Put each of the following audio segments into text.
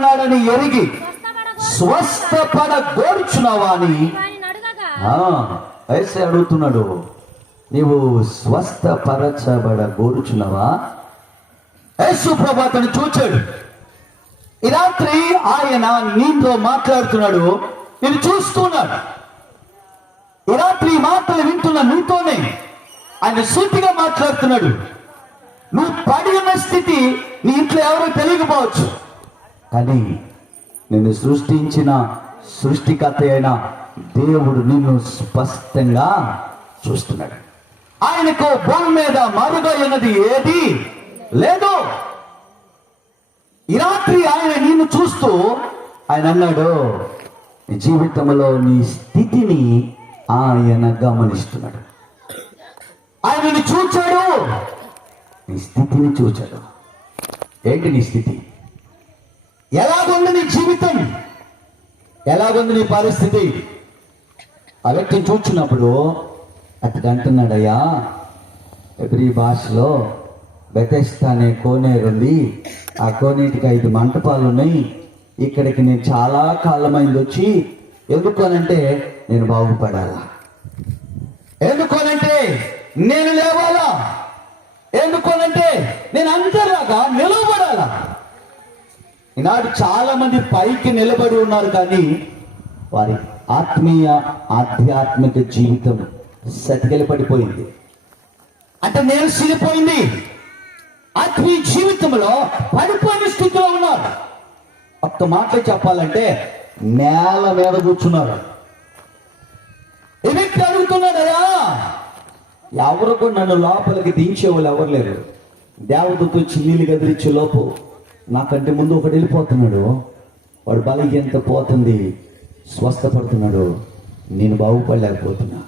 ఉన్నాడని ఎరిగి స్వస్థపడగోర్చున్నావా అని యేసయ్య అడుగుతున్నాడు. నీవు స్వస్థపరచబడగోరుచున్నావా? యేసు ప్రభు అతను చూచాడు. ఈ రాత్రి ఆయన నీతో మాట్లాడుతున్నాడు, నేను చూస్తున్నాడు. ఈ రాత్రి మాటలు వింటున్న నీతోనే ఆయన సూటిగా మాట్లాడుతున్నాడు. నువ్వు పడి ఉన్న స్థితి నీ ఇంట్లో ఎవరో తెలియకపోవచ్చు, కానీ నిన్ను సృష్టించిన సృష్టికర్త అయిన దేవుడు నిన్ను స్పష్టంగా చూస్తున్నాడు. ఆయనకు భూమి మీద మరుగైనది ఏది లేదు. ఈ రాత్రి ఆయన నిన్ను చూస్తూ ఆయన అన్నాడు, నీ జీవితంలో నీ స్థితిని ఆయన గమనిస్తున్నాడు. ఆయనని చూచాడు, నీ స్థితిని చూచాడు. ఏంటి నీ స్థితి? ఎలాగుంది నీ జీవితం? ఎలాగుంది నీ పరిస్థితి? ఆ వ్యక్తిని చూచినప్పుడు అతడు అంటున్నాడయ్యా, ఎబ్రీ భాషలో బెతెస్దా అనే కోనేరు ఉంది, ఆ కోనేటికి 5 మంటపాలు ఉన్నాయి. ఇక్కడికి నేను చాలా కాలమైంది వచ్చి. ఎందుకోనంటే నేను బాగుపడాలా, ఎందుకోనంటే నేను లేవాలా, ఎందుకోనంటే నేను అందరిలాగా నిలబడాలా. ఈనాడు చాలా మంది పైకి నిలబడి ఉన్నారు, కానీ వారి ఆధ్యాత్మిక జీవితం సతికిల పడిపోయింది. అంటే నేను సిరిపోయింది, ఆత్మీయ జీవితంలో పడిపోయిన స్థితిలో ఉన్నారు. ఒక్క మాటలు చెప్పాలంటే నేల మీద కూర్చున్నారు. ఈ వ్యక్తి అడుగుతున్నాడయ్యా, ఎవరికి నన్ను లోపలికి దించేవాళ్ళు ఎవరు లేరు. దేవదూత చిన్నీళ్ళు గదిలిచ్చే లోపు నాకంటే ముందు ఒకటి వెళ్ళిపోతున్నాడు. వాడు బలహీనత పోతుంది, స్వస్థపడుతున్నాడు. నేను బాగుపడలేకపోతున్నా.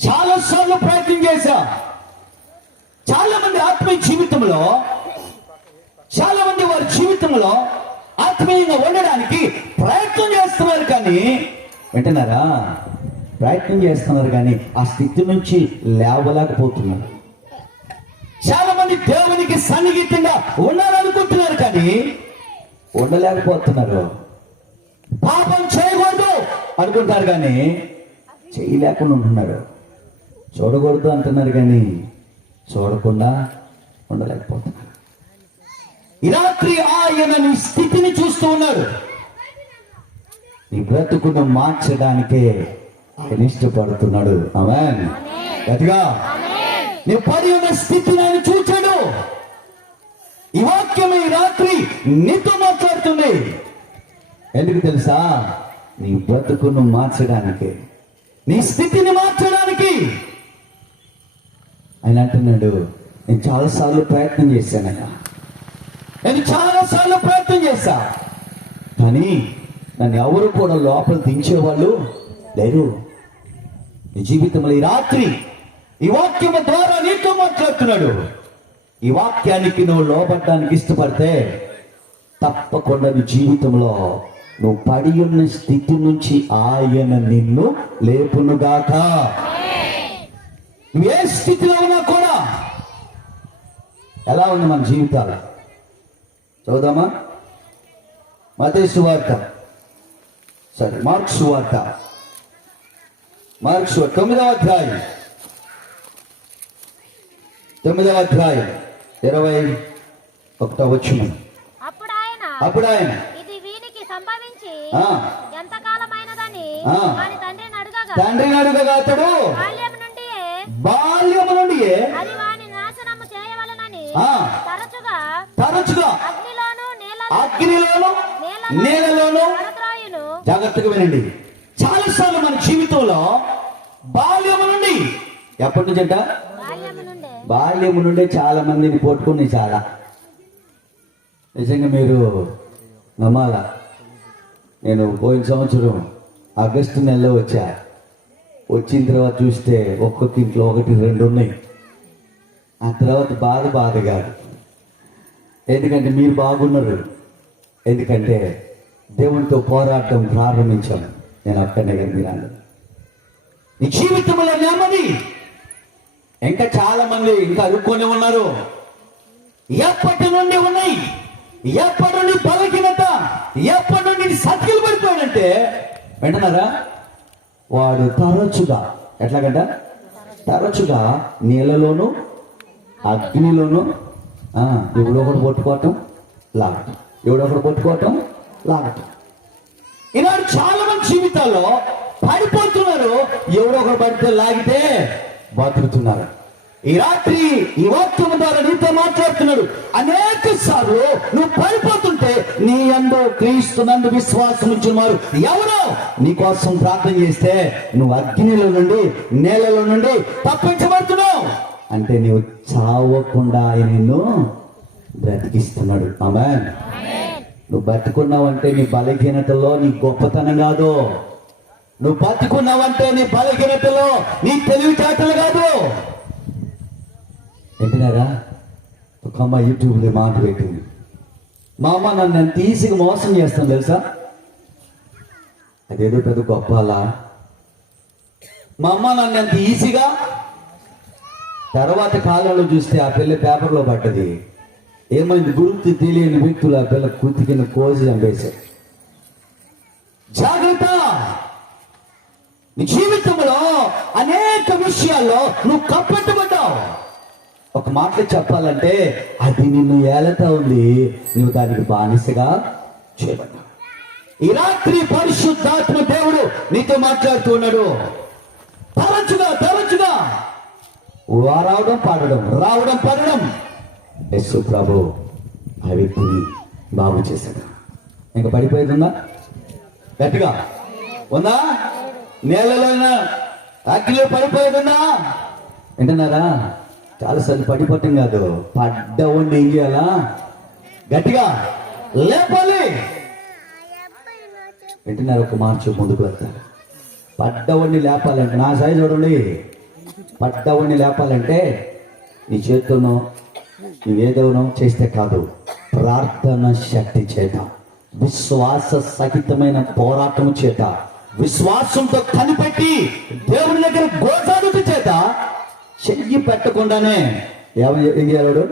చాలాసార్లు ప్రయత్నం చేశా. చాలా మంది ఆత్మీయ జీవితంలో, చాలా మంది వారి జీవితంలో ఆత్మీయంగా ఉండడానికి ప్రయత్నం చేస్తున్నారు, కానీ వింటున్నారా? ప్రయత్నం చేస్తున్నారు, కానీ ఆ స్థితి నుంచి లేవలేకపోతున్నారు. చాలా మంది దేవునికి సన్నిహితంగా ఉండాలనుకుంటున్నారు, కానీ ఉండలేకపోతున్నారు. పాపం చేయకూడదు అనుకుంటారు, కానీ చేయలేకుండా ఉంటున్నారు. చూడకూడదు అంటున్నారు, కానీ చూడకుండా ఉండలేకపోతున్నారు. ఈ రాత్రి ఆయన నీ స్థితిని చూస్తూ ఉన్నాడు. నీ బ్రతుకును మార్చడానికే ఆయన ఇష్టపడుతున్నాడు. ఆమేన్. గట్టిగా నీ పడి ఉన్న స్థితిని ఆయన చూచాడు. ఈ వాక్యం ఈ రాత్రి నీతో మాట్లాడుతుంది. ఎందుకు తెలుసా? నీ బ్రతుకును మార్చడానికి, నీ స్థితిని మార్చడానికి. ఆయన అంటున్నాడు, నేను చాలాసార్లు ప్రయత్నం చేశానయ్యా, నేను చాలాసార్లు ప్రయత్నం చేశా, కానీ నన్ను ఎవరు కూడా లోపల దించేవాళ్ళు లేరు. నీ జీవితంలో ఈ రాత్రి ఈ వాక్యం ద్వారా నీతో మాట్లాడుతున్నాడు. ఈ వాక్యానికి నువ్వు లోపడడానికి ఇష్టపడితే తప్పకుండా నీ జీవితంలో నువ్వు పడి ఉన్న స్థితి నుంచి ఆయన నిన్ను లేపునుగాక. నువ్వు ఏ స్థితిలో ఉన్నా కూడా. ఎలా ఉంది మన జీవితాలు? చూద్దామా? మత్తయి సువార్త, మార్కు సువార్త 9వ అధ్యాయం 21వ వచనం. అప్పుడు ఆయన ఇది వీనికి సంభవించి ఎంతకాలమైనదని తండ్రిని అడుగగా అతడు బాల్యము నుండి అది వాని నాశనము చేయవలెనని తరచుగా అగ్నిలోను నీళ్ళలోను. జాగ్రత్తగా వినండి. చాలాసార్లు మన జీవితంలో బాల్యము నుండి, ఎప్పటి నుంచి అంట? బాల్యము నుండే చాలా మందిని పట్టుకుని, చాలా నిజంగా మీరు నమ్మాలా. నేను పోయిన సంవత్సరం ఆగస్టు నెలలో వచ్చా. వచ్చిన తర్వాత చూస్తే ఒక్కొక్క ఇంట్లో 1, 2 ఉన్నాయి. ఆ తర్వాత బాధ కాదు, ఎందుకంటే మీరు బాగున్నారు. ఎందుకంటే దేవునితో పోరాటం ప్రారంభించాను నేను అక్కడనే. కానీ మీరు అన్నారు నీ జీవితంలో నెమ్మది. ఇంకా చాలా మంది ఇంకా అడుక్కొని ఉన్నారు. ఎప్పటి నుండి ఉన్నాయి, ఎప్పటి నుండి బలహీన ఎప్పటి నుండి సతికిలు పడిపోయాడంటే వింటున్నారా, వాడు తరచుగా ఎట్లాగంట, తరచుగా నీళ్ళలోను అగ్నిలోను ఎవడో ఒకడు పట్టుకోవటం లాగటం, ఎవడో ఒకడు పట్టుకోవటం లాగటం. ఈనాడు చాలా మంది జీవితాల్లో పడిపోతున్నారు, ఎవడో ఒకడు పడితే లాగితే బతుకుతున్నారు. ఈ రాత్రి ఈ వాక్యం ద్వారా నీతో మాట్లాడుతున్నాడు. అనేక సార్లు నువ్వు పడిపోతుంటే నీ యందు క్రీస్తునందు విశ్వాసం ఉంచిన వారు ఎవరో నీ కోసం ప్రార్థన చేస్తే నువ్వు అగ్నిలో నుండి నేలలో నుండి తప్పించబడుతున్నావు అంటే నీవు చావకుండా ఆయన నిన్ను బ్రతికిస్తున్నాడు. ఆమేన్. నువ్వు బతుకున్నావంటే నీ బలహీనతలో నీ గొప్పతనం కాదు, నువ్వు బతుకున్నావంటే నీ బలహీనతలో నీ తెలివితేటలు కాదు. వింటున్నారా? ఒక అమ్మ యూట్యూబ్లో మాట పెట్టింది, మా అమ్మ నన్ను ఎంత ఈజీగా మోసం చేస్తాను తెలుసా, అదేదో పెద్ద గొప్ప అలా. మా అమ్మ నన్ను ఎంత ఈజీగా, తర్వాత కాలంలో చూస్తే ఆ పిల్ల పేపర్లో పడ్డది. ఏమైంది, గుర్తు తెలియని వ్యక్తులు ఆ పిల్ల కుర్తి కింద కోసి చంపేశారు. జాగ్రత్త. నీ జీవితంలో అనేక విషయాల్లో నువ్వు కప్పెట్టబడ్డావు. ఒక మాటలో చెప్పాలంటే అది నిన్ను ఏలతా ఉంది, నువ్వు దానికి బానిసగా చేయబడ్డావు. ఈ రాత్రి పరిశుద్ధాత్మ దేవుడు నీతో మాట్లాడుతున్నాడు. తరచుగా తరచుగా రావడం పాడడం, రావడం పడడం. యేసు ప్రభు ఆ వ్యక్తిని బాగు చేశాడు. ఇంకా పడిపోయేది ఉందా? గట్టిగా ఉందా? నేలలోనా అగ్నిలో పడిపోయేది ఉందా? వింటున్నారా? చాలాసార్లు పడిపోవటం కాదు, పడ్డవాడిని ఏం చేయాలా? గట్టిగా లేపాలి. వింటున్నారు? ఒక మార్చి ముందుకు వెళ్తారు. పడ్డవాడిని లేపాలంటే నా సైజు చూడండి. పడ్డవాడిని లేపాలంటే నీ చేతులను నువ్వేదోనో చేస్తే కాదు, ప్రార్థన శక్తి చేత, విశ్వాస సహితమైన పోరాటం చేత, విశ్వాసంతో కనిపెట్టి దేవుని దగ్గర గోసాడుట చేత, చెయ్యి పెట్టకుండానే ఏం చేయాడు?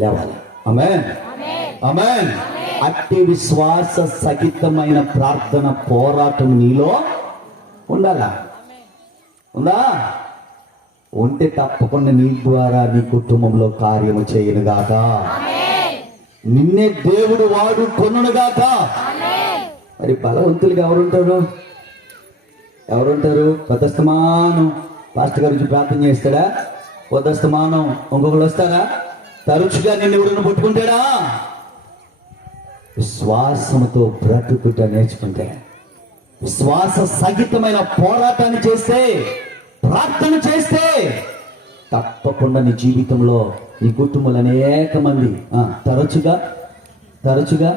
లేవాలి. ఆమేన్, ఆమేన్. అట్టి విశ్వాస సహితమైన ప్రార్థన పోరాటం నీలో ఉండాలా? ఉందా? ఉంటే తప్పకుండా నీ ద్వారా నీ కుటుంబంలో కార్యము చేయనుగాక, నిన్నే దేవుడు వాడు కొనుగాక. మరి బలవంతులుగా ఎవరుంటారు? ఎవరుంటారు? పొద్దస్తమానం పాస్టర్ గారి గురించి ప్రార్థన చేస్తాడా? పొద్దస్తమానం ఇంకొకరు వస్తారా? తరచుగా నిన్ను ఎవరిని పట్టుకుంటాడా? విశ్వాసంతో బ్రతుకుట నేర్చుకుంటే, విశ్వాస సహితమైన పోరాటాన్ని చేస్తే, ప్రార్థన చేస్తే తప్పకుండా నీ జీవితంలో నీ కుటుంబంలో అనేక మంది తరచుగా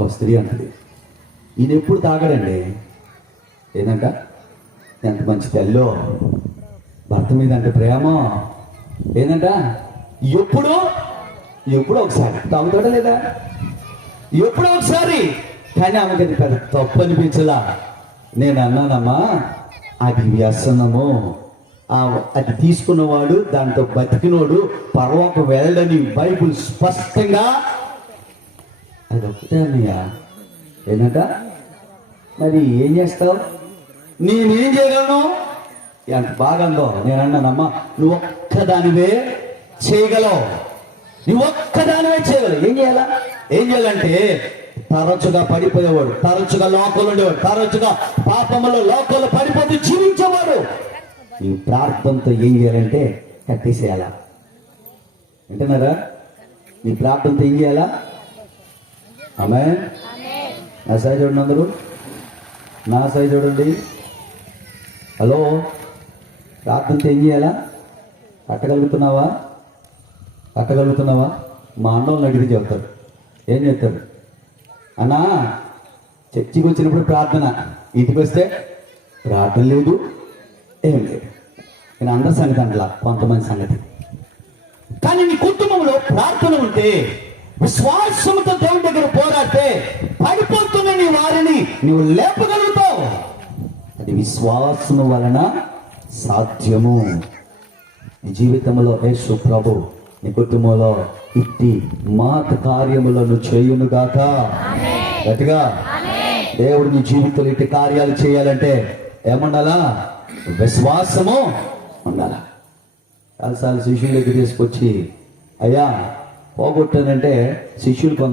ఓ స్త్రీ అంటది, ఈయన ఎప్పుడు తాగడండి. ఏదంట? ఎంత మంచి తెల్లో, భర్త మీద అంటే ప్రేమ. ఏదంట? ఎప్పుడో ఒకసారి తాగుతాడా లేదా? ఎప్పుడో ఒకసారి. కానీ ఆమెకి అది పెద్ద తప్పు అనిపించలా. నేను అన్నానమ్మా, అది వ్యసనము, అది తీసుకున్నవాడు దాంతో బతికినోడు పరలోకం వెళ్ళని బైబుల్ స్పష్టంగా అది ఒకటే అన్నయ్యా. ఏంటంట? మరి ఏం చేస్తావు? నేనేం చేయగలను? ఎంత బాగా ఉందో. నేను అన్నానమ్మా, నువ్వు ఒక్కదానివే చేయగలవు, నువ్వు ఒక్కదానివే చేయగలవు. ఏం చేయాలంటే తరచుగా పడిపోయేవాడు, తరచుగా లోకంలో ఉండేవాడు, తరచుగా పాపంలో లోకంలో పడిపోతూ జీవించేవాడు. నీ ప్రార్థనతో ఏం చేయాలంటే కట్టేసేయాలా. వింటున్నారా? నీ ప్రార్థనతో ఏం చేయాలా? ఆమేన్. నా సైజ్ చూడండి, అందరూ నా సైజ్ చూడండి. హలో, ప్రార్థనతో ఏం చేయాలా? కట్టగలుగుతున్నావా? మా అన్నోళ్ళని అడిగి చెప్తారు. ఏం చెప్తారు? అన్నా, చర్చికి వచ్చినప్పుడు ప్రార్థన, ఇంటికి వస్తే ప్రార్థన లేదు, ఏం లేదు. నేను అందరి సంగతి అంటలా, కొంతమంది సంగతి. కానీ నీ కుటుంబంలో ప్రార్థన ఉంటే, విశ్వాసంతో దేవుని దగ్గర పోరాడితే, పడిపోతున్న నీ వారిని నువ్వు లేపగలుగుతావు. అది విశ్వాసము వలన సాధ్యము. నీ జీవితంలో యేసు ప్రభు నీ కుటుంబంలో ఇట్టి మాత కార్యములను చేయునుగాక. గట్టిగా దేవుడు నీ జీవితంలో ఇట్టి కార్యాలు చేయాలంటే ఏముండాలా? విశ్వాసము ఉండాలా. చాలాసార్లు శిష్యుల దగ్గర తీసుకొచ్చి, అయ్యా పోగొట్టానంటే శిష్యులు కొంత